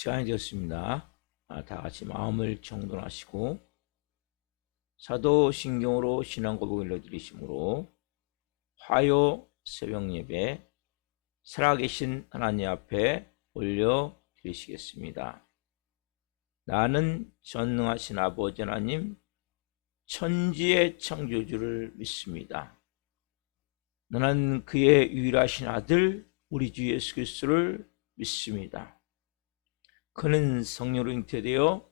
시간이 되었습니다. 다 같이 마음을 정돈하시고 사도신경으로 신앙 고백을 올려드리심으로 화요 새벽 예배 살아계신 하나님 앞에 올려드리시겠습니다. 나는 전능하신 아버지 하나님 천지의 창조주를 믿습니다. 나는 그의 유일하신 아들 우리 주 예수 그리스도를 믿습니다. 그는 성령으로 잉태되어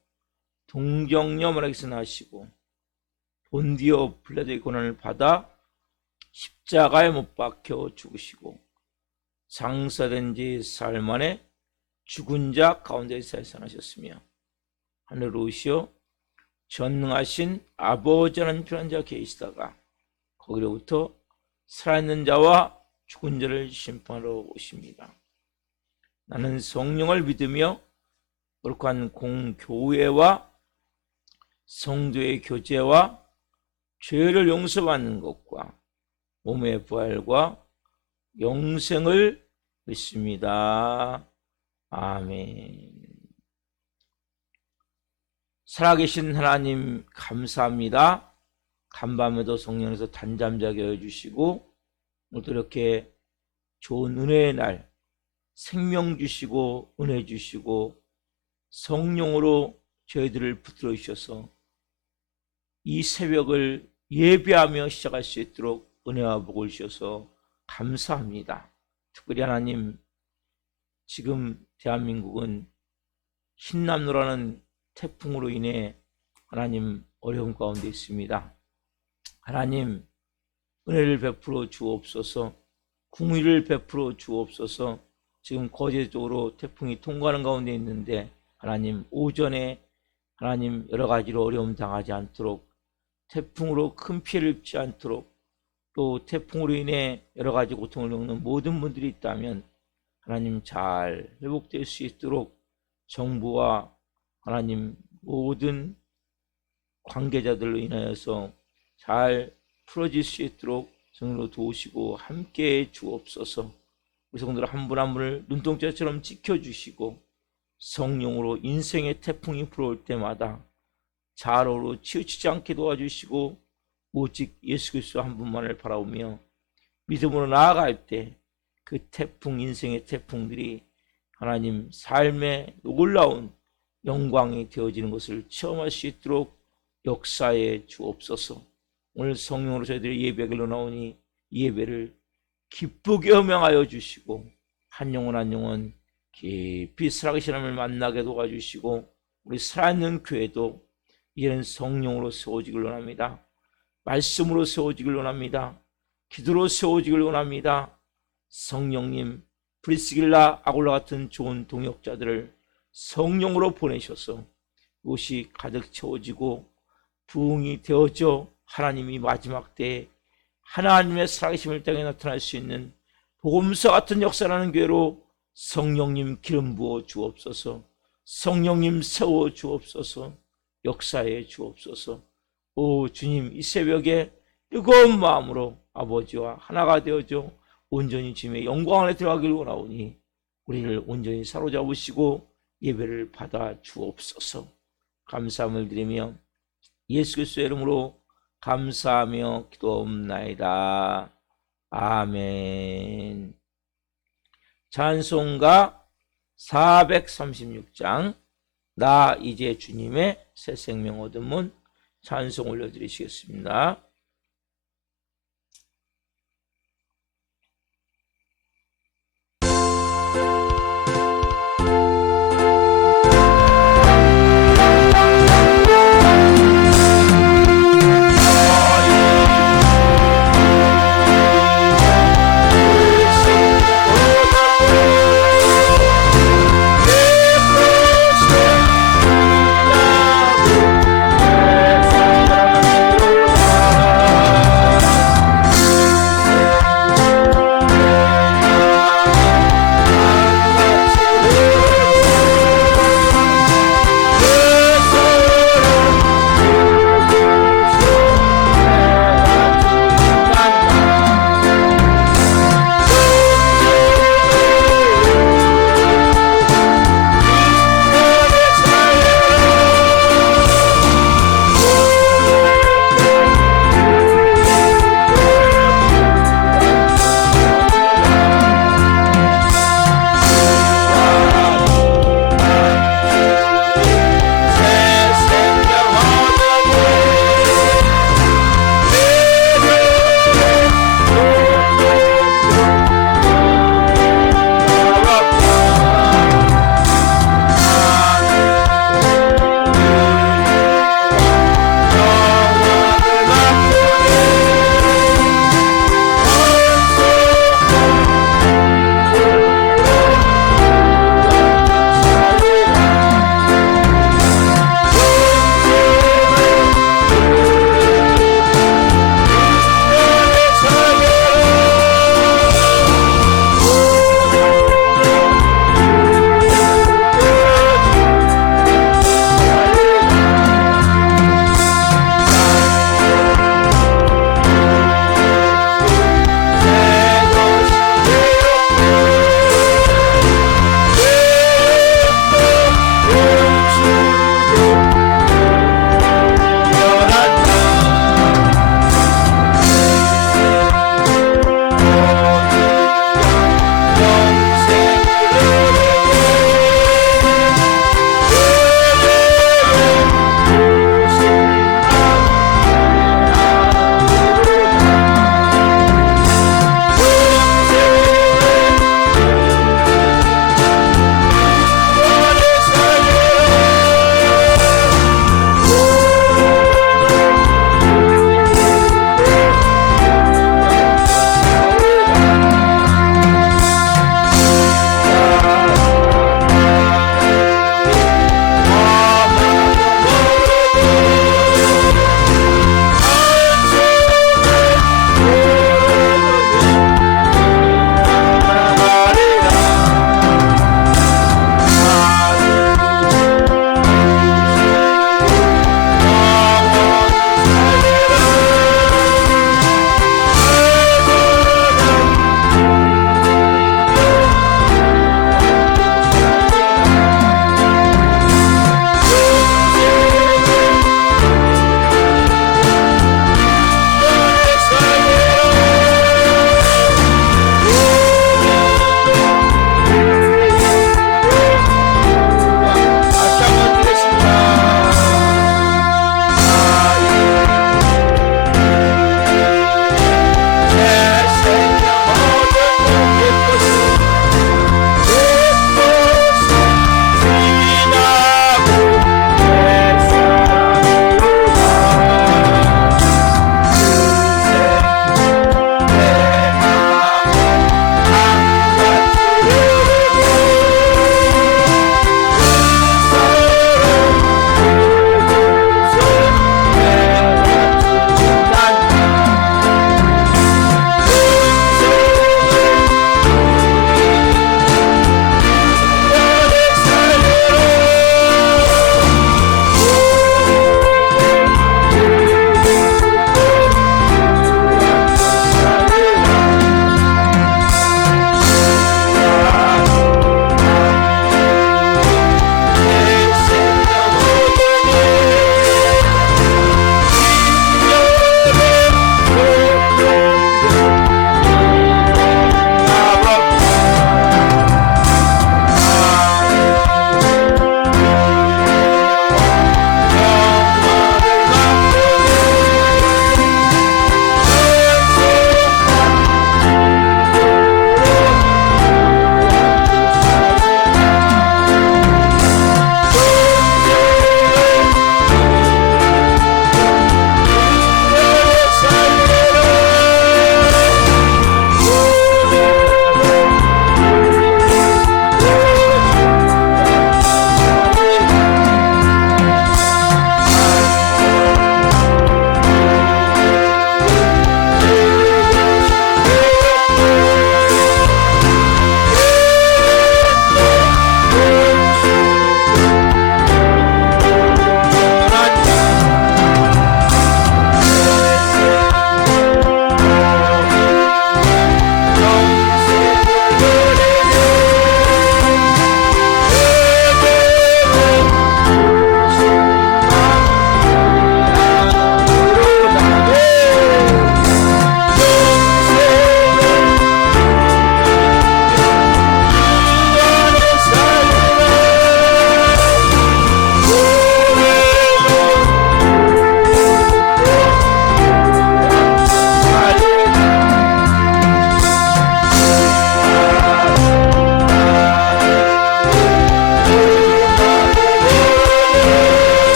동정녀 마리아에게서 나시고 본디오 빌라도의 고난을 받아 십자가에 못 박혀 죽으시고 장사된 지 사흘 만에 죽은 자 가운데서 살아나셨으며 하늘로 오시어 전능하신 아버지 하나님 편한 자 계시다가 거기로부터 살아있는 자와 죽은 자를 심판하러 오십니다. 나는 성령을 믿으며 거룩한 공교회와 성도의 교제와 죄를 용서받는 것과 몸의 부활과 영생을 믿습니다. 아멘. 살아계신 하나님 감사합니다. 간밤에도 성령에서 단잠자게 해주시고 오늘도 이렇게 좋은 은혜의 날 생명 주시고 은혜 주시고 성령으로 저희들을 붙들어 주셔서 이 새벽을 예배하며 시작할 수 있도록 은혜와 복을 주셔서 감사합니다. 특별히 하나님, 지금 대한민국은 흰남노라는 태풍으로 인해 하나님 어려움 가운데 있습니다. 하나님, 은혜를 베풀어 주옵소서, 궁의를 베풀어 주옵소서. 지금 거제도로 태풍이 통과하는 가운데 있는데 하나님, 오전에 하나님 여러 가지로 어려움 당하지 않도록, 태풍으로 큰 피해를 입지 않도록, 또 태풍으로 인해 여러 가지 고통을 겪는 모든 분들이 있다면 하나님 잘 회복될 수 있도록 정부와 하나님 모든 관계자들로 인하여서 잘 풀어질 수 있도록 성령으로 도우시고 함께해 주옵소서. 우리 성도들 한 분 한 분을 눈동자처럼 지켜주시고 성령으로 인생의 태풍이 불어올 때마다 자로로 치우치지 않게 도와주시고 오직 예수 그리스도 한 분만을 바라보며 믿음으로 나아갈 때 그 태풍, 인생의 태풍들이 하나님 삶의 놀라운 영광이 되어지는 것을 체험할 수 있도록 역사해 주옵소서. 오늘 성령으로 저희들이 예배를 나오니 이 예배를 기쁘게 음행하여 주시고 한 영혼 한 영혼 깊이 살아계신 하나님을 만나게 도와주시고 우리 살아있는 교회도 이제는 성령으로 세워지길 원합니다. 말씀으로 세워지길 원합니다. 기도로 세워지길 원합니다. 성령님, 프리스길라, 아굴라 같은 좋은 동역자들을 성령으로 보내셔서 이곳이 가득 채워지고 부흥이 되어져 하나님이 마지막 때에 하나님의 살아계심을 땅에 나타날 수 있는 복음서 같은 역사라는 교회로 성령님 기름 부어 주옵소서. 성령님 세워 주옵소서. 역사해 주옵소서. 오 주님, 이 새벽에 뜨거운 마음으로 아버지와 하나가 되어져 온전히 주님의 영광 안에 들어가길 원하오니 우리를 온전히 사로잡으시고 예배를 받아 주옵소서. 감사함을 드리며 예수 그리스도의 이름으로 감사하며 기도옵나이다. 아멘. 찬송가 436장 나 이제 주님의 새 생명 얻은 문 찬송 올려드리시겠습니다.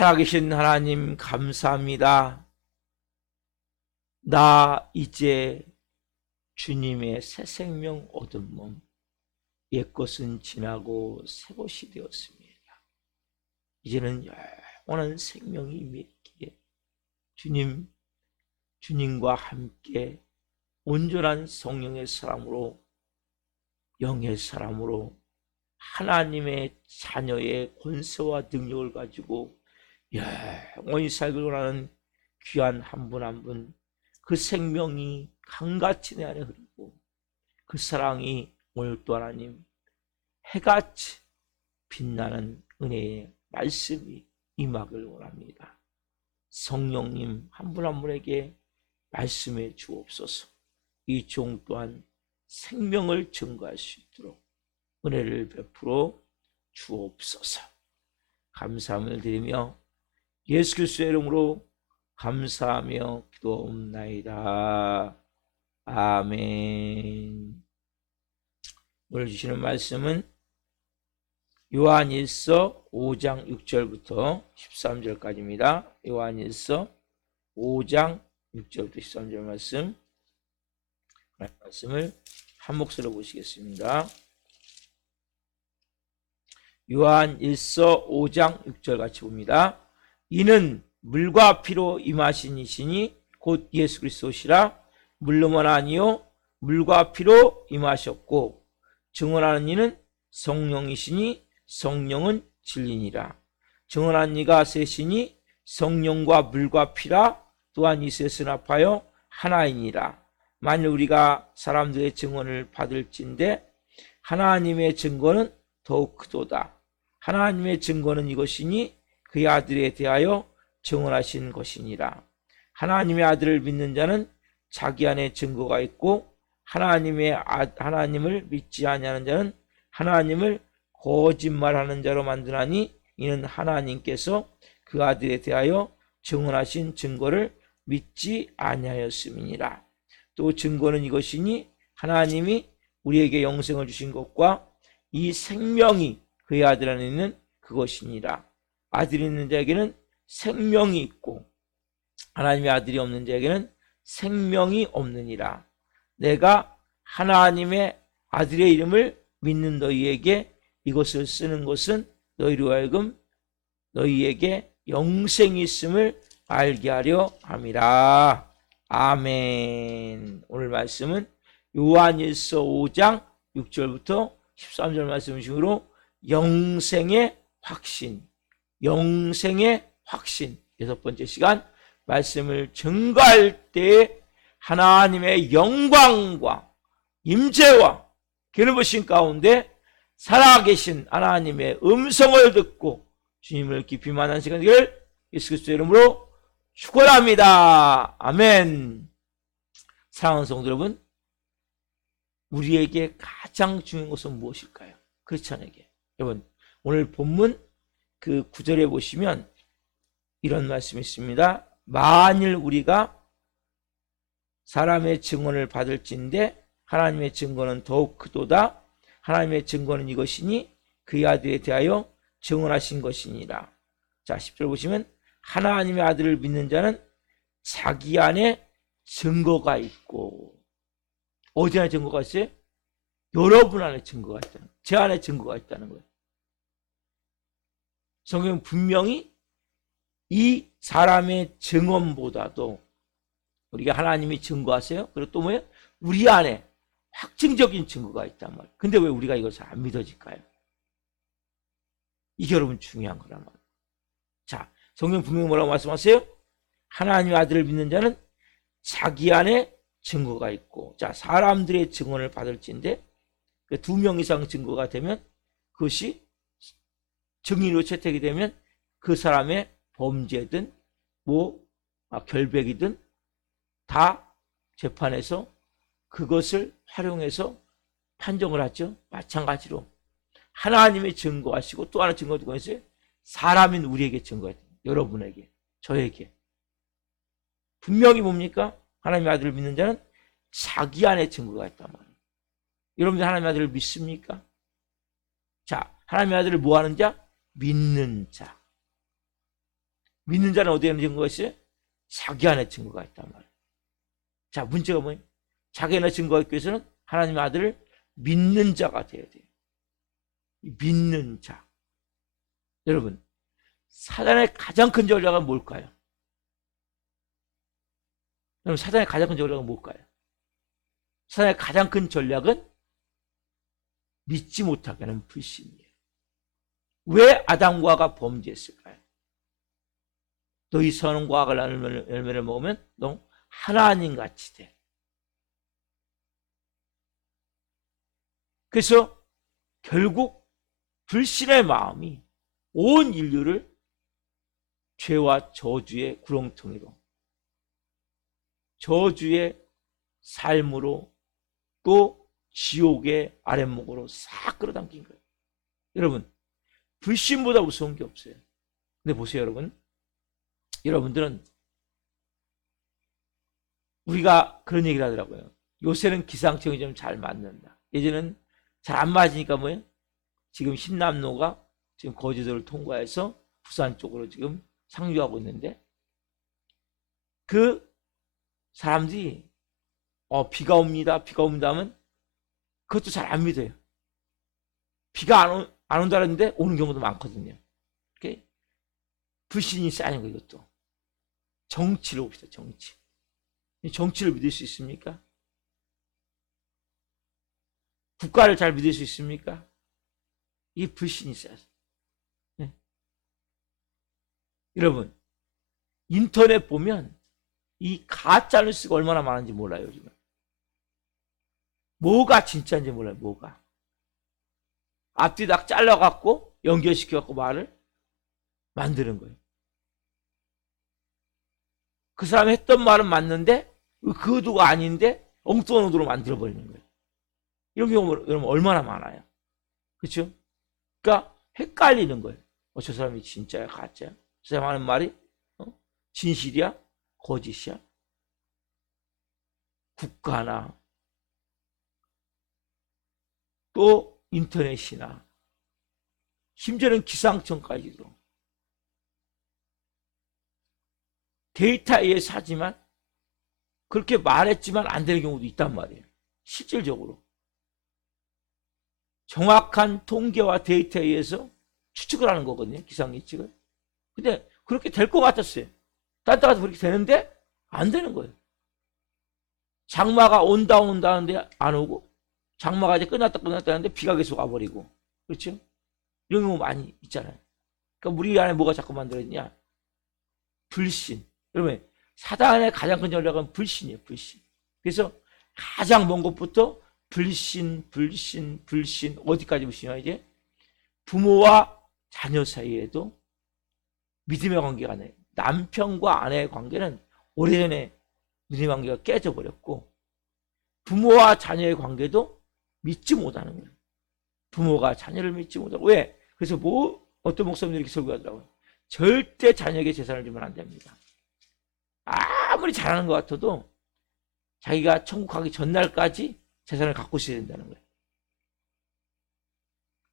살아계신 하나님 감사합니다. 나 이제 주님의 새 생명 얻은 몸, 옛것은 지나고 새 것이 되었습니다. 이제는 영원한 생명이 임했기에 주님과 함께 온전한 성령의 사람으로, 영의 사람으로 하나님의 자녀의 권세와 능력을 가지고 영원히 살기를 원하는 귀한 한 분 한 분, 그 생명이 강같이 내 안에 흐르고 그 사랑이 오늘 또 하나님 해같이 빛나는 은혜의 말씀이 임하길 원합니다. 성령님 한 분 한 분에게 말씀해 주옵소서. 이 종 또한 생명을 증거할 수 있도록 은혜를 베풀어 주옵소서. 감사함을 드리며 예수 그리스도의 이름으로 감사하며 기도옵나이다. 아멘. 오늘 주시는 말씀은 요한일서 5장 6절부터 13절까지입니다. 요한일서 5장 6절부터 13절 말씀을 한 목소리로 보시겠습니다. 요한일서 5장 6절 같이 봅니다. 이는 물과 피로 임하신 이시니 곧 예수 그리스도시라. 물로만 아니요 물과 피로 임하셨고 증언하는 이는 성령이시니 성령은 진리니라. 증언한 이가 셋이니 성령과 물과 피라. 또한 이 셋은 합하여 하나이니라. 만일 우리가 사람들의 증언을 받을진대 하나님의 증거는 더욱 크도다. 하나님의 증거는 이것이니 그의 아들에 대하여 증언하신 것이니라. 하나님의 아들을 믿는 자는 자기 안에 증거가 있고 하나님을 믿지 아니하는 자는 하나님을 거짓말하는 자로 만드나니 이는 하나님께서 그 아들에 대하여 증언하신 증거를 믿지 아니하였음이니라. 또 증거는 이것이니 하나님이 우리에게 영생을 주신 것과 이 생명이 그의 아들 안에 있는 그것이니라. 아들이 있는 자에게는 생명이 있고 하나님의 아들이 없는 자에게는 생명이 없느니라. 내가 하나님의 아들의 이름을 믿는 너희에게 이것을 쓰는 것은 너희로 하여금 너희에게 영생이 있음을 알게 하려 함이라. 아멘. 오늘 말씀은 요한일서 5장 6절부터 13절 말씀 중으로 영생의 확신, 영생의 확신, 6번째 시간 말씀을 증거할 때 하나님의 영광과 임재와 기름부심 가운데 살아계신 하나님의 음성을 듣고 주님을 깊이 만난 시간 되기를 예수 그리스도의 이름으로 축원합니다. 아멘. 사랑하는 성도 여러분, 우리에게 가장 중요한 것은 무엇일까요? 크리스찬에게. 여러분, 오늘 본문 그 9절에 보시면 이런 말씀이 있습니다. 만일 우리가 사람의 증언을 받을진대 하나님의 증거는 더욱 크도다. 하나님의 증거는 이것이니 그의 아들에 대하여 증언하신 것이니라. 자, 10절 보시면 하나님의 아들을 믿는 자는 자기 안에 증거가 있고, 어디 안에 증거가 있어요? 여러분 안에 증거가 있다는 거예요. 제 안에 증거가 있다는 거예요. 성경은 분명히 이 사람의 증언보다도 우리가 하나님이 증거하세요. 그리고 또 뭐예요? 우리 안에 확증적인 증거가 있단 말이에요. 근데 왜 우리가 이것을 안 믿어질까요? 이게 여러분 중요한 거란 말이에요. 자, 성경 분명히 뭐라고 말씀하세요? 하나님의 아들을 믿는 자는 자기 안에 증거가 있고, 자, 사람들의 증언을 받을진데 2명 이상 증거가 되면 그것이 증인으로 채택이 되면 그 사람의 범죄든 결백이든 다 재판에서 그것을 활용해서 판정을 하죠. 마찬가지로 하나님의 증거하시고 또 하나 증거 누가 있어요? 사람인 우리에게 증거했다. 여러분에게, 저에게. 분명히 뭡니까? 하나님의 아들을 믿는 자는 자기 안에 증거가 있단 말이에요. 여러분들 하나님의 아들을 믿습니까? 자, 하나님의 아들을 뭐 하는 자? 믿는 자. 믿는 자는 어디에 증거가 있어요? 자기 안에 증거가 있단 말이에요. 자, 문제가 뭐예요? 자기 안에 증거가 있기 위해서는 하나님의 아들을 믿는 자가 돼야 돼요. 믿는 자. 여러분, 사단의 가장 큰 전략은 뭘까요? 여러분, 사단의 가장 큰 전략은 뭘까요? 사단의 가장 큰 전략은 믿지 못하게 하는 불신이에요. 왜 아담과 하와가 범죄했을까요? 너희 선과 악을 아는 열매를 먹으면 너 하나님같이 돼. 그래서 결국 불신의 마음이 온 인류를 죄와 저주의 구렁텅이로, 저주의 삶으로, 또 지옥의 아랫목으로 싹 끌어당긴 거예요. 여러분, 불신보다 무서운 게 없어요. 근데 보세요, 여러분들은 우리가 그런 얘기를 하더라고요. 요새는 기상청이 좀 잘 맞는다. 예전에는 잘 안 맞으니까 뭐예요? 지금 신남로가 지금 거제도를 통과해서 부산 쪽으로 지금 상륙하고 있는데, 그 사람들이 비가 옵니다 하면 그것도 잘 안 믿어요. 비가 안 온다는데 오는 경우도 많거든요. 이렇게 불신이 쌓이는 거예요. 이것도 정치를 봅시다. 정치를 믿을 수 있습니까? 국가를 잘 믿을 수 있습니까? 이 불신이 쌓여서. 네. 여러분, 인터넷 보면 이 가짜 뉴스가 얼마나 많은지 몰라요. 요즘은 뭐가 진짜인지 몰라요. 뭐가 앞뒤 딱 잘라갖고 연결시켜갖고 말을 만드는 거예요. 그 사람이 했던 말은 맞는데 그 의도가 아닌데 엉뚱한 의도로 만들어버리는 거예요. 이런 경우 여러분 얼마나 많아요. 그렇죠? 그러니까 헷갈리는 거예요. 저 사람이 진짜야 가짜야? 저 사람 하는 말이 진실이야? 거짓이야? 국가나 또 인터넷이나 심지어는 기상청까지도 데이터에 의해서 하지만 그렇게 말했지만 안 되는 경우도 있단 말이에요. 실질적으로 정확한 통계와 데이터에 의해서 추측을 하는 거거든요. 기상 예측을. 근데 그렇게 될 것 같았어요. 딴 데 가서 그렇게 되는데 안 되는 거예요. 장마가 온다 하는데 안 오고, 장마가 이제 끝났다 하는데 비가 계속 와버리고. 그렇죠? 이런 경우 많이 있잖아요. 그러니까 우리 안에 뭐가 자꾸 만들어지냐? 불신. 여러분, 사단의 가장 큰 전략은 불신이에요. 불신. 그래서 가장 먼 것부터 불신. 어디까지 불신이야 이제? 부모와 자녀 사이에도 믿음의 관계가 아니에요. 남편과 아내의 관계는 오래전에 믿음의 관계가 깨져버렸고, 부모와 자녀의 관계도 믿지 못하는 거예요. 부모가 자녀를 믿지 못하고. 왜? 그래서 어떤 목사님들이 이렇게 설교하더라고요. 절대 자녀에게 재산을 주면 안 됩니다. 아무리 잘하는 것 같아도 자기가 천국 가기 전날까지 재산을 갖고 있어야 된다는 거예요.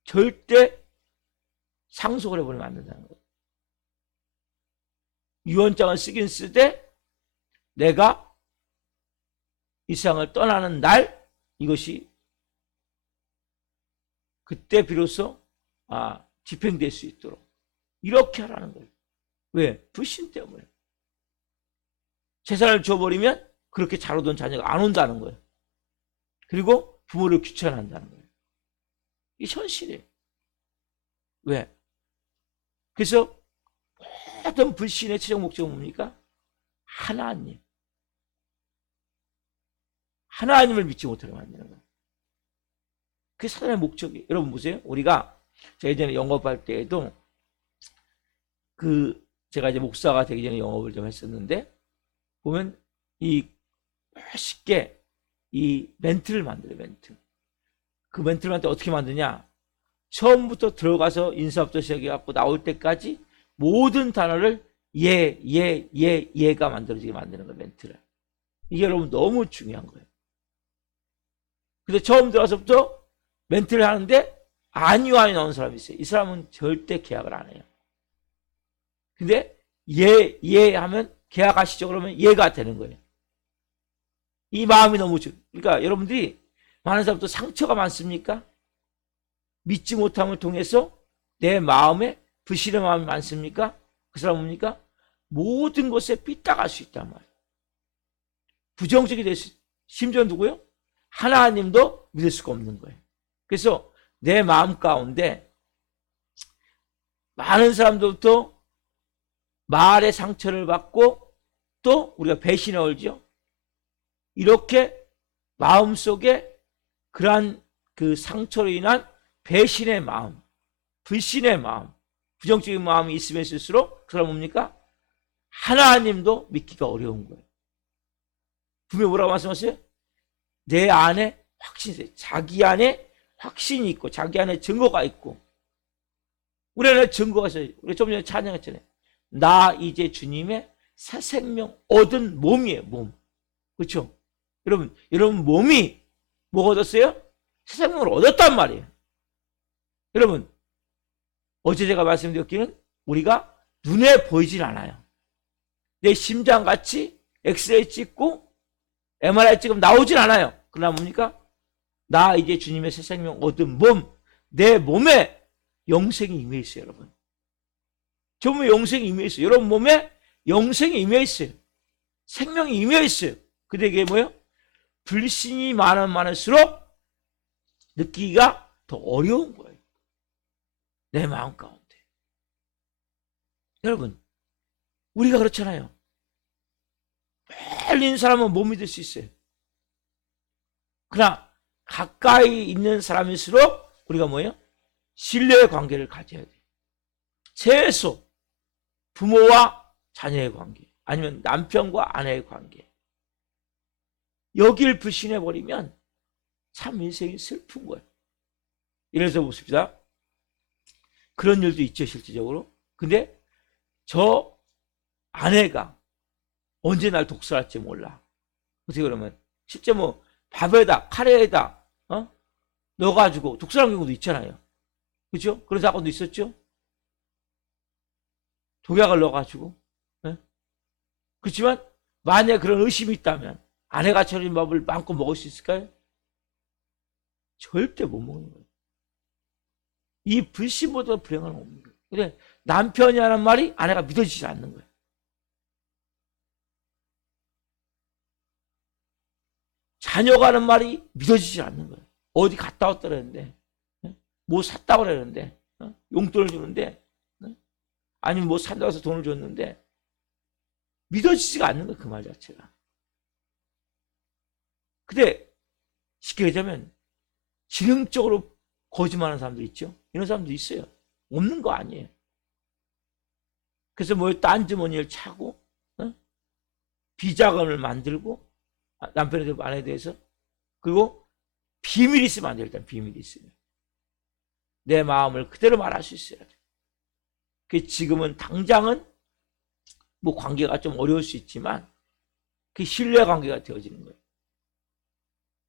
절대 상속을 해버리면 안 된다는 거예요. 유언장을 쓰긴 쓰되 내가 이 세상을 떠나는 날, 이것이 그때 비로소 집행될 수 있도록 이렇게 하라는 거예요. 왜? 불신 때문에. 재산을 줘버리면 그렇게 잘 오던 자녀가 안 온다는 거예요. 그리고 부모를 귀찮아한다는 거예요. 이게 현실이에요. 왜? 그래서 모든 불신의 최종 목적은 뭡니까? 하나님을 믿지 못하게 만드는 거예요. 그게 사단의 목적이에요. 여러분 보세요. 우리가 예전에 영업할 때에도 제가 이제 목사가 되기 전에 영업을 좀 했었는데, 보면 쉽게 이 멘트를 만들어요. 그 멘트를 만들 때 어떻게 만드냐? 처음부터 들어가서 인사부터 시작해갖고 나올 때까지 모든 단어를 얘가 만들어지게 만드는 거예요. 멘트를. 이게 여러분 너무 중요한 거예요. 근데 처음 들어가서부터 멘트를 하는데 아니요 나오는 사람이 있어요. 이 사람은 절대 계약을 안 해요. 근데 예 하면 계약하시죠. 그러면 예가 되는 거예요. 이 마음이 너무 그러니까 여러분들이 많은 사람도 상처가 많습니까? 믿지 못함을 통해서 내 마음에 불신의 마음이 많습니까? 그 사람 뭡니까? 모든 것에 삐딱할 수 있단 말이에요. 부정적이 될 수, 심지어 누구요? 하나님도 믿을 수가 없는 거예요. 그래서 내 마음 가운데 많은 사람들부터 말의 상처를 받고 또 우리가 배신에 얼죠. 이렇게 마음속에 그러한 그 상처로 인한 배신의 마음, 불신의 마음, 부정적인 마음이 있으면 있을수록 그 사람 뭡니까? 하나님도 믿기가 어려운 거예요. 분명히 뭐라고 말씀하세요? 내 안에 확신이, 자기 안에 확신이 있고 자기 안에 증거가 있고 우리 안에 증거가 있어요. 우리 좀 전에 찬양했잖아요. 나 이제 주님의 새 생명 얻은 몸이에요. 몸. 그렇죠? 여러분 몸이 뭐 얻었어요? 새 생명을 얻었단 말이에요. 여러분 어제 제가 말씀드렸기는 우리가 눈에 보이질 않아요. 내 심장같이 엑스레이 찍고 MRI 찍으면 나오질 않아요. 그러나 뭡니까? 나 이제 주님의 새 생명 얻은 몸, 내 몸에 영생이 임해 있어요. 여러분 저 몸에 영생이 임해 있어요. 여러분 몸에 영생이 임해 있어요. 생명이 임해 있어요. 근데 이게 뭐예요? 불신이 많을수록 느끼기가 더 어려운 거예요. 내 마음 가운데. 여러분 우리가 그렇잖아요. 멀리 있는 사람은 못 믿을 수 있어요. 그러나 가까이 있는 사람일수록 우리가 뭐예요? 신뢰의 관계를 가져야 돼요. 최소 부모와 자녀의 관계 아니면 남편과 아내의 관계 여길 불신해버리면 참 인생이 슬픈 거예요. 예를 들어 보십시다. 그런 일도 있죠 실질적으로. 근데 저 아내가 언제 날 독살할지 몰라. 어떻게 그러면 실제 뭐 밥에다 카레에다 넣어가지고 독살한 경우도 있잖아요. 그렇죠? 그런 사건도 있었죠. 독약을 넣어가지고. 그렇지만 만약에 그런 의심이 있다면 아내가 차린 밥을 마음껏 먹을 수 있을까요? 절대 못 먹는 거예요. 이 불신보다 불행한 없는 거예요. 근데 남편이 하는 말이 아내가 믿어지지 않는 거예요. 자녀가 하는 말이 믿어지지 않는 거예요. 어디 갔다 왔다 그랬는데 뭐 샀다고 그랬는데 용돈을 주는데 아니면 뭐 산다고 해서 돈을 줬는데 믿어지지가 않는 거예요. 그 말 자체가. 근데 쉽게 얘기하면 지능적으로 거짓말하는 사람들 있죠. 이런 사람도 있어요. 없는 거 아니에요. 그래서 뭐 딴주머니를 차고 비자금을 만들고 남편에 대해서 아내에 대해서 그리고 비밀이 있으면 안 돼요. 일단 비밀이 있으면 내 마음을 그대로 말할 수 있어야 돼요. 그 지금은 당장은 뭐 관계가 좀 어려울 수 있지만 그 신뢰 관계가 되어지는 거예요.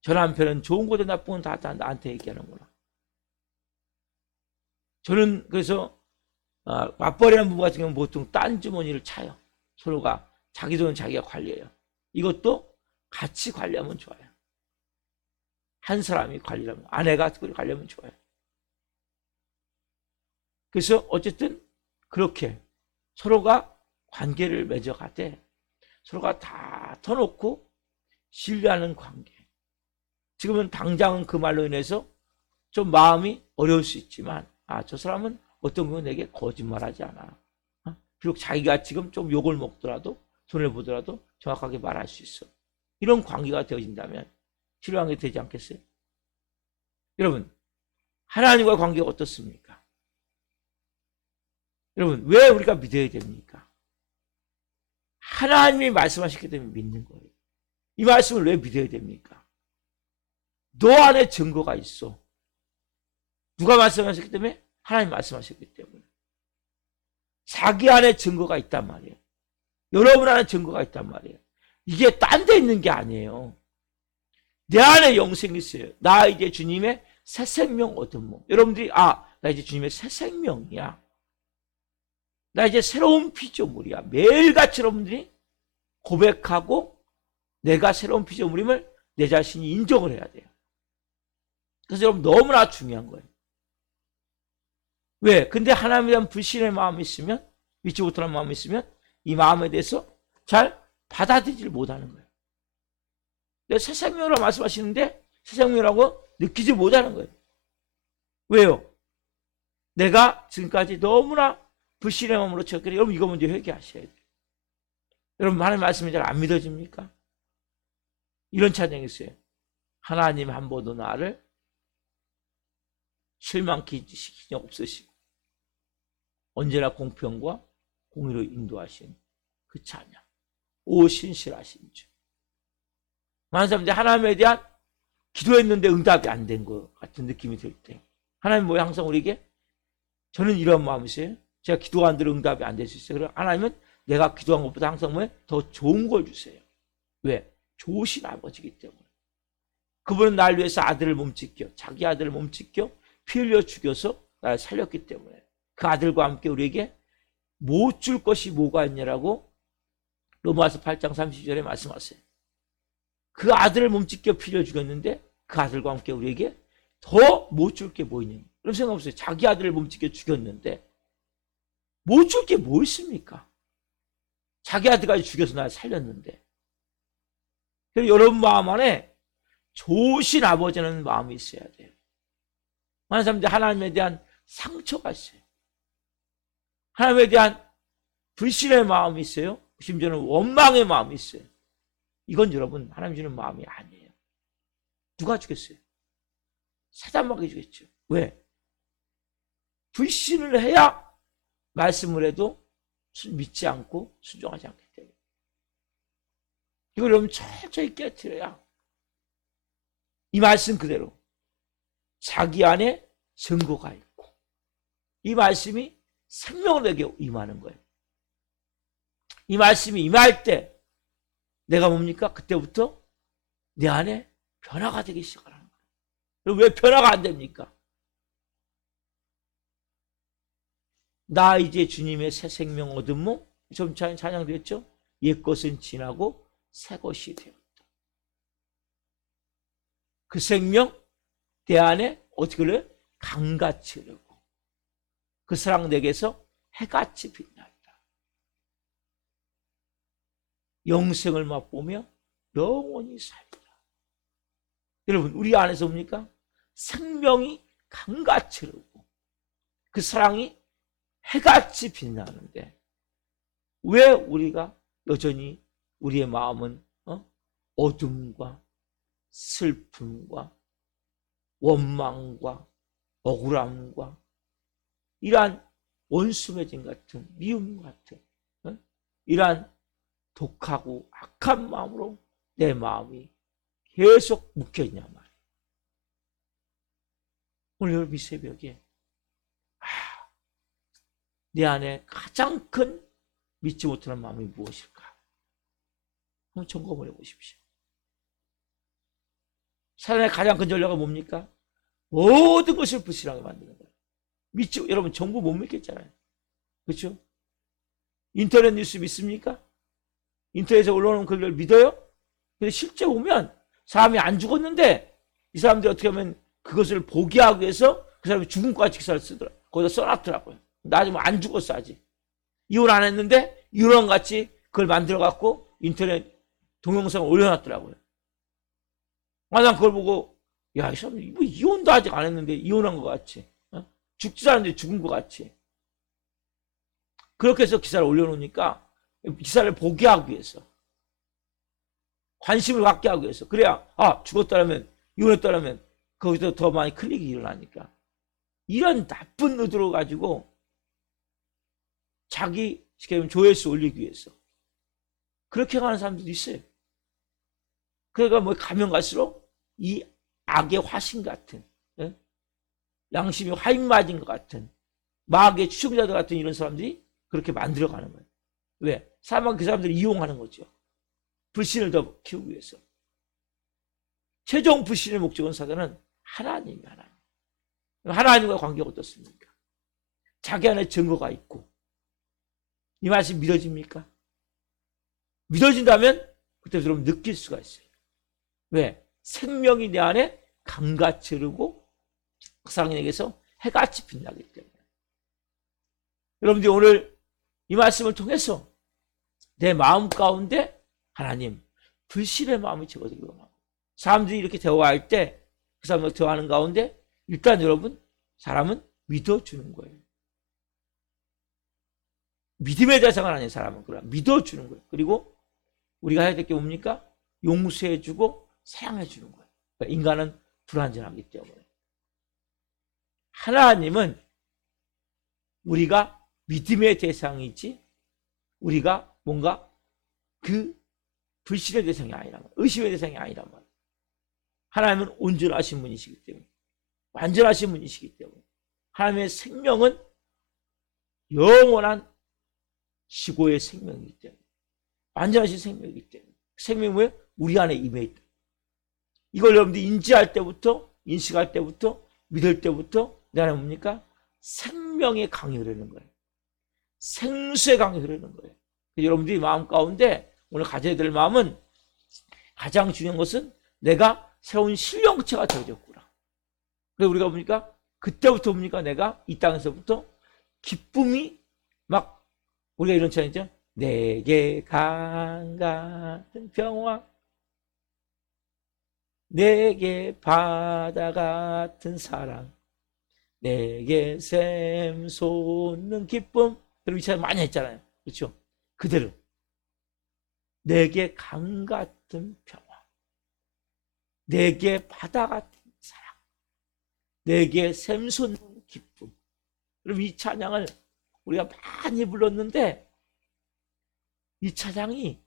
저 남편은 좋은 거든 나쁜 건 다 나한테 얘기하는구나. 저는 그래서 맞벌이하는 부부 같은 경우는 보통 딴 주머니를 차요. 서로가 자기 돈은 자기가 관리해요. 이것도 같이 관리하면 좋아요. 한 사람이 관리하면 아내가 특별히 관리하면 좋아요. 그래서 어쨌든 그렇게 서로가 관계를 맺어가되 서로가 다 터놓고 신뢰하는 관계. 지금은 당장은 그 말로 인해서 좀 마음이 어려울 수 있지만 저 사람은 어떤 경우 내게 거짓말하지 않아. 비록 자기가 지금 좀 욕을 먹더라도 손해를 보더라도 정확하게 말할 수 있어. 이런 관계가 되어진다면 신뢰관계 되지 않겠어요? 여러분 하나님과의 관계가 어떻습니까? 여러분 왜 우리가 믿어야 됩니까? 하나님이 말씀하셨기 때문에 믿는 거예요. 이 말씀을 왜 믿어야 됩니까? 너 안에 증거가 있어. 누가 말씀하셨기 때문에? 하나님 말씀하셨기 때문에. 자기 안에 증거가 있단 말이에요. 여러분 안에 증거가 있단 말이에요. 이게 딴 데 있는 게 아니에요. 내 안에 영생이 있어요. 나 이제 주님의 새 생명 얻은 몸. 여러분들이 나 이제 주님의 새 생명이야. 나 이제 새로운 피조물이야. 매일같이 여러분들이 고백하고 내가 새로운 피조물임을 내 자신이 인정을 해야 돼요. 그래서 여러분 너무나 중요한 거예요. 왜? 근데 하나님에 대한 불신의 마음이 있으면, 믿지 못하는 마음이 있으면 이 마음에 대해서 잘 받아들이지 못하는 거예요. 새 생명이라고 말씀하시는데 새 생명이라고 느끼지 못하는 거예요. 왜요? 내가 지금까지 너무나 불신의 마음으로 채웠기에 여러분 이거 먼저 회개하셔야 돼요. 여러분 하나님 말씀이 잘 안 믿어집니까? 이런 찬양이 있어요. 하나님 한 번도 나를 실망케 시킨 적 없으시고 언제나 공평과 공의로 인도하신 그 찬양. 오 신실하신 주. 많은 사람들이 하나님에 대한 기도했는데 응답이 안 된 것 같은 느낌이 들 때 하나님 뭐 항상 우리에게 저는 이런 마음이 있어요. 제가 기도한 대로 응답이 안 될 수 있어요. 그럼 하나님은 내가 기도한 것보다 항상 더 좋은 걸 주세요. 왜? 좋으신 아버지이기 때문에. 그분은 날 위해서 아들을 몸짓겨 자기 아들을 몸짓겨 피 흘려 죽여서 나를 살렸기 때문에 그 아들과 함께 우리에게 못 줄 것이 뭐가 있냐라고 로마서 8장 30절에 말씀하세요. 그 아들을 몸짓겨 피 흘려 죽였는데 그 아들과 함께 우리에게 더 못 줄 게 뭐 있냐. 그런 생각 없어요. 자기 아들을 몸짓겨 죽였는데 못 줄 게 뭐 있습니까? 자기 아들까지 죽여서 나를 살렸는데. 그래서 여러분 마음 안에 좋으신 아버지는 마음이 있어야 돼요. 많은 사람들이 하나님에 대한 상처가 있어요. 하나님에 대한 불신의 마음이 있어요. 심지어는 원망의 마음이 있어요. 이건 여러분 하나님 주는 마음이 아니에요. 누가 주겠어요? 사단마귀 주겠죠. 왜? 불신을 해야 말씀을 해도 믿지 않고 순종하지 않기 때문에. 이걸 여러분 철저히 깨트려야 이 말씀 그대로 자기 안에 증거가 있고 이 말씀이 생명에게 임하는 거예요. 이 말씀이 임할 때 내가 뭡니까? 그때부터 내 안에 변화가 되기 시작하는 거예요. 그럼 왜 변화가 안 됩니까? 나 이제 주님의 새 생명 얻음모 좀 찬양됐죠? 옛것은 지나고 새것이 되었다. 그 생명 내 안에 어떻게 그래요? 강같이 흐르고 그 사랑 내게서 해같이 빛났다. 영생을 맛보며 영원히 살리라. 여러분 우리 안에서 뭡니까? 생명이 강같이 흐르고 그 사랑이 해같이 빛나는데 왜 우리가 여전히 우리의 마음은 어둠과 슬픔과 원망과 억울함과 이러한 원수매진 같은 미움 같은 이러한 독하고 악한 마음으로 내 마음이 계속 묶여있냐 말이에요. 오늘 이 새벽에 내 안에 가장 큰 믿지 못하는 마음이 무엇일까? 한번 점검을 해보십시오. 사단의 가장 큰 전략은 뭡니까? 모든 것을 불신하게 만드는 거예요. 여러분 정부 못 믿겠잖아요. 그렇죠? 인터넷 뉴스 믿습니까? 인터넷에 올라오는 글을 믿어요? 근데 실제 보면 사람이 안 죽었는데 이 사람들이 어떻게 하면 그것을 보기하기 위해서 그 사람이 죽음까지 기사를 쓰더라. 거기다 써놨더라고요. 나 지금 안 죽었어 아직. 이혼 안 했는데 이혼 같이 그걸 만들어 갖고 인터넷 동영상을 올려놨더라고요. 난 그걸 보고 야, 이 사람 뭐 이혼도 아직 안 했는데 이혼한 것 같이 죽지도 않는데 죽은 것 같이 그렇게 해서 기사를 올려놓으니까 기사를 보게 하기 위해서 관심을 갖게 하기 위해서 그래야 죽었다라면 이혼했다라면 거기서 더 많이 클릭이 일어나니까 이런 나쁜 의도로 가지고 자기 조회수 올리기 위해서 그렇게 가는 사람들도 있어요. 그러니까 뭐 가면 갈수록 이 악의 화신 같은 양심이 화인 맞은 것 같은 마귀의 추종자들 같은 이런 사람들이 그렇게 만들어가는 거예요. 왜? 그 사람들을 이용하는 거죠. 불신을 더 키우기 위해서. 최종 불신의 목적은 사단은 하나님이 하나님과 관계가 어떻습니까? 자기 안에 증거가 있고 이 말씀이 믿어집니까? 믿어진다면 그때부터 여러분 느낄 수가 있어요. 왜? 생명이 내 안에 강같이 흐르고 그 사랑에게서 해같이 빛나기 때문에. 여러분들이 오늘 이 말씀을 통해서 내 마음 가운데 하나님 불신의 마음이 적어지기 원하고, 사람들이 이렇게 대화할 때 그 사람들 대화하는 가운데 일단 여러분 사람은 믿어주는 거예요. 믿음의 대상은 아닌 사람은 그래 믿어주는 거예요. 그리고 우리가 해야 될 게 뭡니까? 용서해주고 사랑해주는 거예요. 그러니까 인간은 불완전하기 때문에. 하나님은 우리가 믿음의 대상이지 우리가 뭔가 그 불신의 대상이 아니란 말이에요. 의심의 대상이 아니란 말이에요. 하나님은 온전하신 분이시기 때문에, 완전하신 분이시기 때문에, 하나님의 생명은 영원한 지고의 생명이기 때문에, 완전하신 생명이기 때문에, 생명이 뭐예요? 우리 안에 임해 있다. 이걸 여러분들이 인지할 때부터, 인식할 때부터, 믿을 때부터 내 안에 뭡니까? 생명의 강이 흐르는 거예요. 생수의 강이 흐르는 거예요. 여러분들이 마음 가운데 오늘 가져야 될 마음은, 가장 중요한 것은 내가 새로운 신령체가 되어졌구나. 그래서 우리가 보니까 그때부터 뭡니까? 내가 이 땅에서부터 기쁨이 막, 우리가 이런 찬양 있죠? 내게 강 같은 평화, 내게 바다 같은 사랑, 내게 샘 솟는 기쁨. 여러분 이 찬양 많이 했잖아요. 그렇죠? 그대로 내게 강 같은 평화, 내게 바다 같은 사랑, 내게 샘솟는 기쁨. 그럼 이 찬양을 우리가 많이 불렀는데 이 찬양이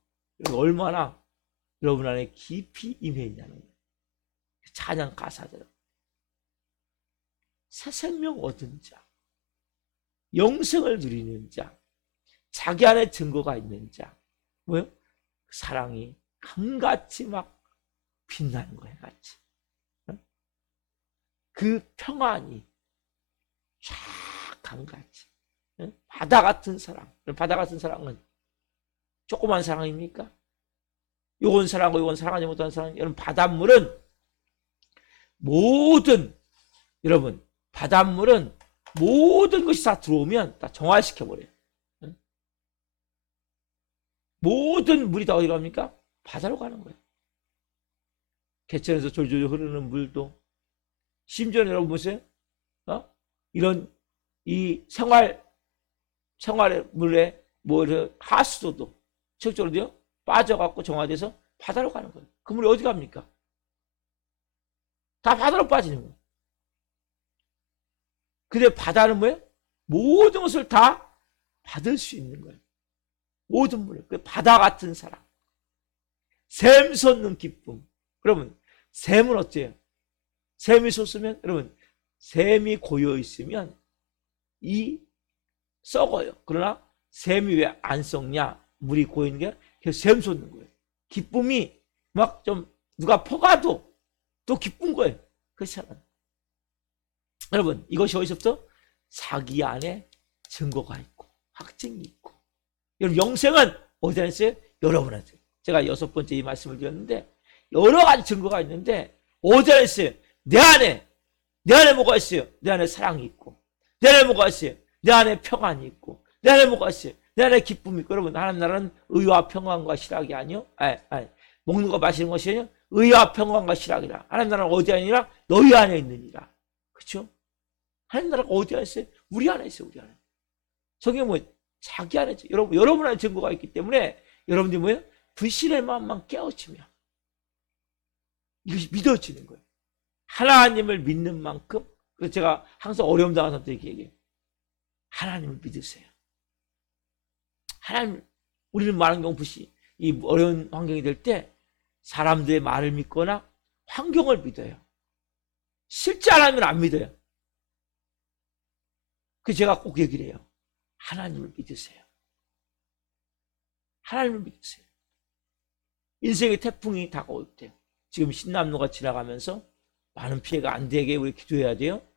얼마나 여러분 안에 깊이 임해 있냐는 거예요. 찬양 가사들. 새 생명 얻은 자, 영생을 누리는 자, 자기 안에 증거가 있는 자, 뭐요? 사랑이 강같이 막 빛나는 거예요, 같이. 그 평안이 쫙 강같이. 바다 같은 사랑. 바다 같은 사랑은 조그만 사랑입니까? 요건 사랑하고 요건 사랑하지 못하는 사랑. 여러분, 바닷물은 모든, 여러분, 바닷물은 모든 것이 다 들어오면 다 정화시켜버려요. 모든 물이 다 어디로 갑니까? 바다로 가는 거예요. 개천에서 졸졸 흐르는 물도, 심지어 여러분 보세요. 이런 이 생활의 물에 뭐 하수도도 적절히요 빠져갖고 정화돼서 바다로 가는 거예요. 그 물이 어디 갑니까? 다 바다로 빠지는 거예요. 근데 바다는 뭐예요? 모든 것을 다 받을 수 있는 거예요. 모든 물을. 바다 같은 사랑, 샘 솟는 기쁨. 여러분, 샘은 어때요? 샘이 솟으면, 여러분, 샘이 고여 있으면 이 썩어요. 그러나 샘이 왜 안 썩냐? 물이 고여 있는 게 계속 샘 솟는 거예요. 기쁨이 막 좀 누가 퍼가도 또 기쁜 거예요. 그렇잖아요. 여러분, 이것이 어디서부터? 자기 안에 증거가 있고 확증이 있고. 여러분, 영생은 어디다 있어요? 여러분한테. 제가 6번째 이 말씀을 드렸는데 여러 가지 증거가 있는데 어디다 있어요? 내 안에 뭐가 있어요? 내 안에 사랑이 있고, 내 안에 뭐가 있어요? 내 안에 평안이 있고, 내 안에 뭐가 있어요? 내 안에 기쁨이 있고. 여러분, 하나님 나라는 의와 평안과 실학이 아니요? 먹는 거 마시는 것이 아니요? 의와 평안과 실학이라. 하나님 나라는 어디 아니라 너희 안에 있느니라. 그렇죠? 하나님 나라가 어디 안에 있어요? 우리 안에 있어요. 우리 안에. 성경 뭐 자기 안에 있어요. 여러분 안에 증거가 있기 때문에 여러분들이 뭐예요? 불신의 마음만 깨우치면 이것이 믿어지는 거예요. 하나님을 믿는 만큼. 그래서 제가 항상 어려움 당한 사람들에게 얘기해요. 하나님을 믿으세요. 하나님, 우리는 많은 경우 이 어려운 환경이 될 때 사람들의 말을 믿거나 환경을 믿어요. 실제 하나님을 안 믿어요. 그래서 제가 꼭 얘기를 해요. 하나님을 믿으세요. 하나님을 믿으세요. 인생의 태풍이 다가올 때, 지금 신남로가 지나가면서 많은 피해가 안 되게 우리 기도해야 돼요.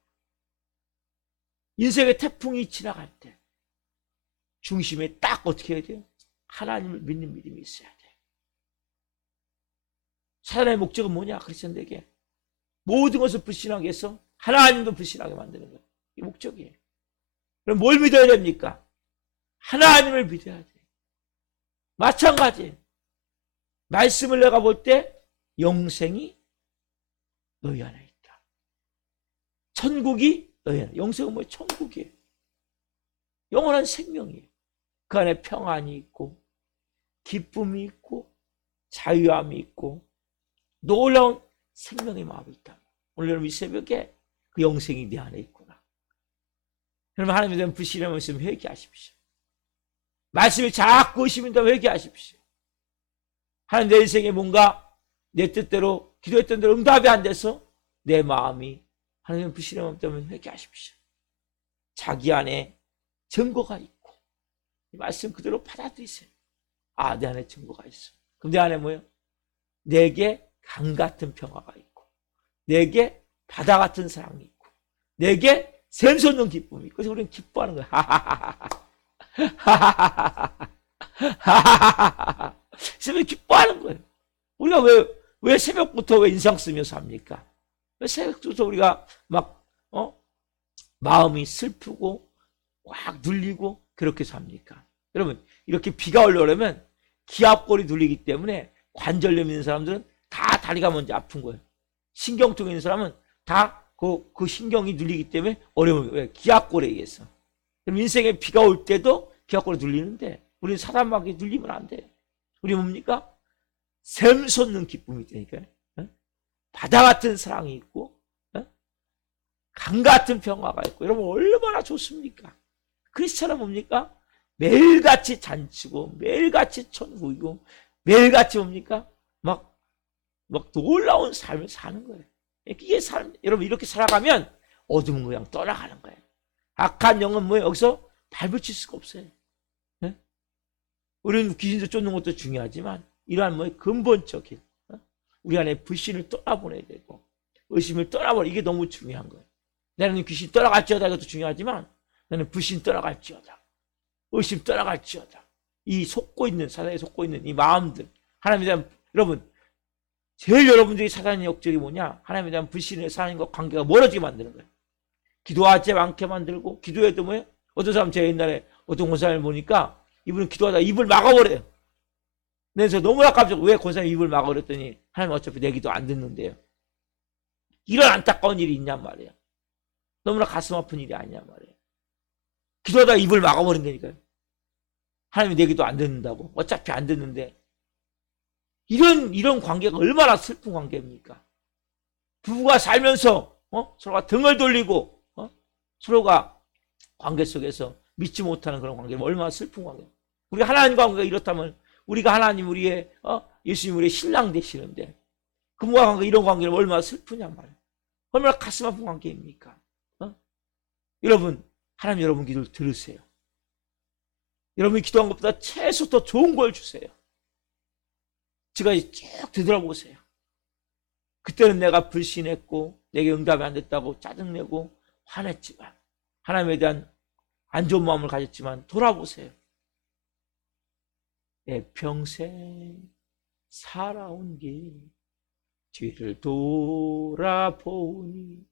인생의 태풍이 지나갈 때 중심에 딱 어떻게 해야 돼요? 하나님을 믿는 믿음이 있어야 돼. 사단의 목적은 뭐냐? 그리스도인에게 모든 것을 불신하게 해서 하나님도 불신하게 만드는 거예요. 이게 목적이에요. 그럼 뭘 믿어야 됩니까? 하나님을 믿어야 돼. 마찬가지. 말씀을 내가 볼 때 영생이 너희 안에 있다. 천국이 너희 안에. 영생은 뭐예요? 천국이에요. 영원한 생명이에요. 그 안에 평안이 있고 기쁨이 있고 자유함이 있고 놀라운 생명의 마음이 있다. 오늘 여러분 이 새벽에 그 영생이 내 안에 있구나. 여러분 하나님에 대한 불신하면 있으면 회개하십시오. 말씀이 자꾸 의심인다면 회개하십시오. 하나님 내 인생에 뭔가 내 뜻대로 기도했던 대로 응답이 안 돼서 내 마음이 하나님의 불신함 때문에 회개하십시오. 자기 안에 증거가 있고 이 말씀 그대로 받아들이세요. 아, 내 안에 증거가 있어. 그럼 내 안에 뭐예요? 내게 강 같은 평화가 있고 내게 바다 같은 사랑이 있고 내게 샘솟는 기쁨이 있고 그래서 우리는 기뻐하는 거야. 새벽에 기뻐하는 거예요. 우리가 왜 새벽부터 왜 인상 쓰면서 합니까? 왜 새벽부터 우리가 막 마음이 슬프고 꽉 눌리고 그렇게 삽니까? 여러분 이렇게 비가 오려면 기압골이 눌리기 때문에 관절염 있는 사람들은 다 다리가 먼저 아픈 거예요. 신경통 있는 사람은 다 그 신경이 눌리기 때문에 어려워요. 왜? 기압골에 의해서. 그럼 인생에 비가 올 때도 기압골이 눌리는데 우리는 사단막이 눌리면 안 돼요. 우리 뭡니까? 샘솟는 기쁨이 있다니까요. 바다 같은 사랑이 있고 강 같은 평화가 있고 여러분 얼마나 좋습니까? 크리스천은 뭡니까? 매일같이 잔치고 매일같이 천국이고 매일같이 뭡니까? 막 놀라운 삶을 사는 거예요. 이게 여러분 이렇게 살아가면 어둠은 그냥 떠나가는 거예요. 악한 영은 뭐예요? 여기서 발붙일 수가 없어요. 네? 우리는 귀신도 쫓는 것도 중요하지만 이러한 뭐예요? 근본적인 우리 안에 불신을 떠나보내야 되고 의심을 떠나버려. 이게 너무 중요한 거예요. 나는 귀신 떠나갈지어다 이것도 중요하지만 나는 불신 떠나갈지어다. 의심 떠나갈지어다. 이 속고 있는 사단에 속고 있는 이 마음들 하나님에 대한 여러분 제일 여러분들이 사단의 역적이 뭐냐? 하나님에 대한 불신의 하나님과 관계가 멀어지게 만드는 거예요. 기도하지 않게 만들고 기도해도 뭐예요? 어떤 사람 제가 옛날에 어떤 권사님을 보니까 이분은 기도하다 입을 막아버려요. 그래서 너무나 깜짝 왜 권사님 입을 막아버렸더니 하나님 어차피 내 기도 안 듣는데요. 이런 안타까운 일이 있냔 말이에요. 너무나 가슴 아픈 일이 아니냔 말이에요. 기도하다 입을 막아버린다니까요. 하나님이 내 기도 안 듣는다고. 어차피 안 듣는데. 이런 관계가 얼마나 슬픈 관계입니까? 부부가 살면서 서로가 등을 돌리고 서로가 관계 속에서 믿지 못하는 그런 관계는 얼마나 슬픈 관계예요. 우리 하나님 관계가 이렇다면 우리가 하나님 우리의 예수님 우리의 신랑 되시는데 그분과 관계 이런 관계는 얼마나 슬프냔 말이에요. 얼마나 가슴 아픈 관계입니까? 여러분 하나님 여러분 기도를 들으세요. 여러분이 기도한 것보다 최소 더 좋은 걸 주세요. 지금까지 쭉 되돌아보세요. 그때는 내가 불신했고 내게 응답이 안 됐다고 짜증내고 화냈지만 하나님에 대한 안 좋은 마음을 가졌지만 돌아보세요. 내 평생 살아온 길 뒤를 돌아보니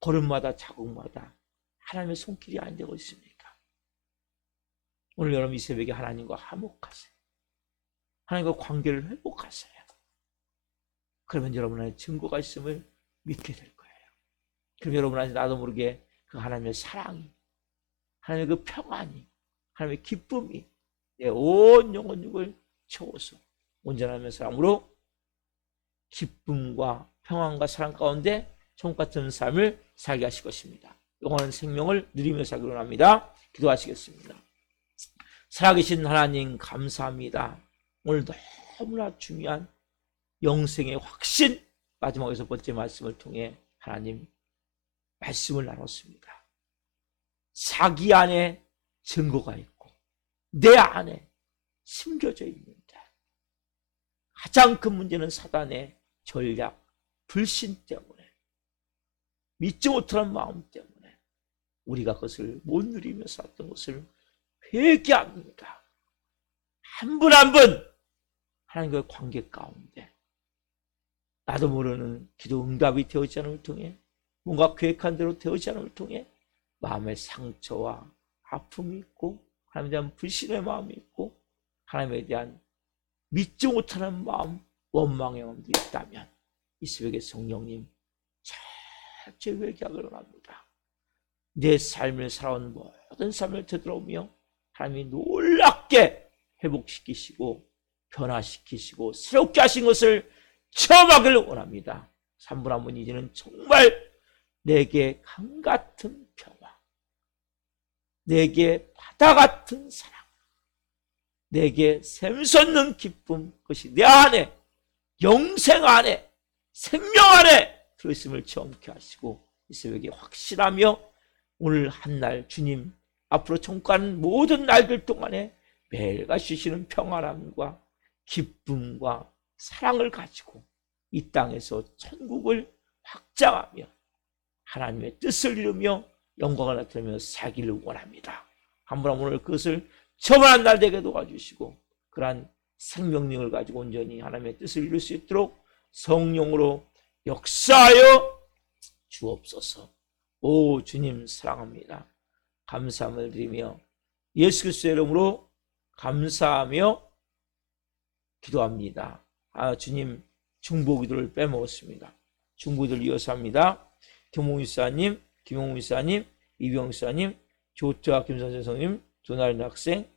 걸음마다 자국마다 하나님의 손길이 안 되고 있습니까? 오늘 여러분 이 새벽에 하나님과 화목하세요. 하나님과 관계를 회복하세요. 그러면 여러분 안에 증거가 있음을 믿게 될 거예요. 그럼 여러분 안에 나도 모르게 그 하나님의 사랑이 하나님의 그 평안이 하나님의 기쁨이 내 온 영혼 육을 채워서 온전한 사랑으로 기쁨과 평안과 사랑 가운데 천국 같은 삶을 살게 하실 것입니다. 영원한 생명을 누리며 살기로 합니다. 기도하시겠습니다. 살아계신 하나님 감사합니다. 오늘 너무나 중요한 영생의 확신 마지막 6번째 말씀을 통해 하나님 말씀을 나눴습니다. 자기 안에 증거가 있고 내 안에 심겨져 있는데 가장 큰 문제는 사단의 전략, 불신 때문에 믿지 못하는 마음 때문에 우리가 그것을 못 누리며 살았던 것을 회개합니다. 한 분 한 분 하나님과의 관계 가운데 나도 모르는 기도 응답이 되어지지 않음을 통해 뭔가 계획한 대로 되어지지 않음을 통해 마음의 상처와 아픔이 있고 하나님에 대한 불신의 마음이 있고 하나님에 대한 믿지 못하는 마음, 원망의 마음도 있다면 이 새벽에 성령님 철저히 회개하기를 원합니다. 내 삶을 살아온 모든 삶을 되돌아오며 하나님이 놀랍게 회복시키시고 변화시키시고 새롭게 하신 것을 체험하기를 원합니다. 3분 한 분 이제는 정말 내게 강같은 평화, 내게 바다같은 사랑, 내게 샘솟는 기쁨, 그것이 내 안에 영생 안에 생명 안에 들어있음을 체험케 하시고 이 새벽에 확신하며 오늘 한날 주님 앞으로 청구하는 모든 날들 동안에 매일같이 주시는 평안함과 기쁨과 사랑을 가지고 이 땅에서 천국을 확장하며 하나님의 뜻을 이루며 영광을 나타내며 살기를 원합니다. 한 분 한 분 오늘 그것을 처음한 날 되게 도와주시고 그러한 생명력을 가지고 온전히 하나님의 뜻을 이룰 수 있도록 성령으로 역사하여 주옵소서. 오 주님 사랑합니다. 감사함을 드리며 예수 그리스도의 이름으로 감사하며 기도합니다. 주님 중보기도를 빼먹었습니다. 중보기도를 이어서 합니다. 김홍일사님, 김홍일사님, 이병사님, 조태학 김선생 성님, 조나린 학생,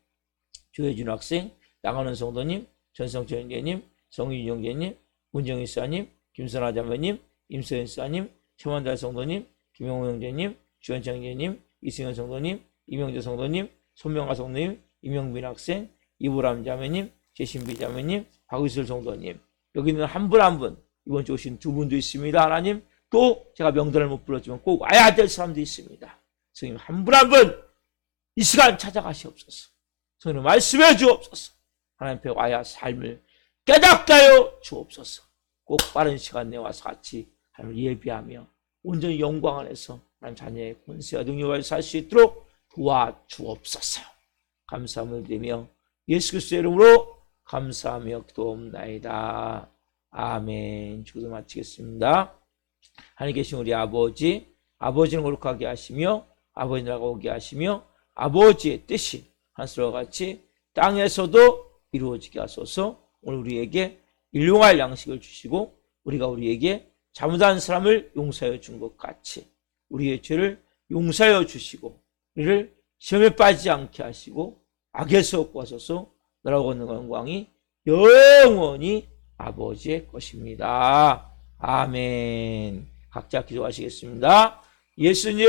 조혜준 학생, 나가는 성도님, 전성철 형제님, 성윤 형제님, 문정일사님, 김선아 자매님, 임서연 사님, 최만달 성도님, 김용호 형제님, 주현창 형제님, 이승현 성도님, 이명재 성도님, 손명아 성도님, 이명빈 학생, 이보람 자매님, 제신비 자매님, 박의슬 성도님, 여기 있는 한 분 한 분, 이번 주 오신 두 분도 있습니다. 하나님, 또 제가 명단을 못 불렀지만 꼭 와야 될 사람도 있습니다. 성님 한 분 한 분 이 시간 찾아가시옵소서. 성님 말씀해 주옵소서. 하나님 앞에 와야 삶을 깨닫게 하여 주옵소서. 꼭 빠른 시간 내에 와서 같이 하나님을 예비하며 온전히 영광 안에서 하나님 자녀의 권세와 능력을 살 수 있도록 도와주옵소서. 감사함을 드리며 예수 그리스도의 이름으로 감사하며 기도옵나이다. 아멘. 기도 마치겠습니다. 하나님 계신 우리 아버지, 아버지는 거룩하게 하시며 아버지 나라가 오게 하시며 아버지의 뜻이 하늘과 같이 땅에서도 이루어지게 하소서. 오늘 우리에게 일용할 양식을 주시고 우리가 우리에게 잘못한 사람을 용서하여 준 것 같이 우리의 죄를 용서하여 주시고 우리를 시험에 빠지지 않게 하시고 악에서 구하소서. 나라고 있는 영광이 영원히 아버지의 것입니다. 아멘. 각자 기도하시겠습니다. 예수님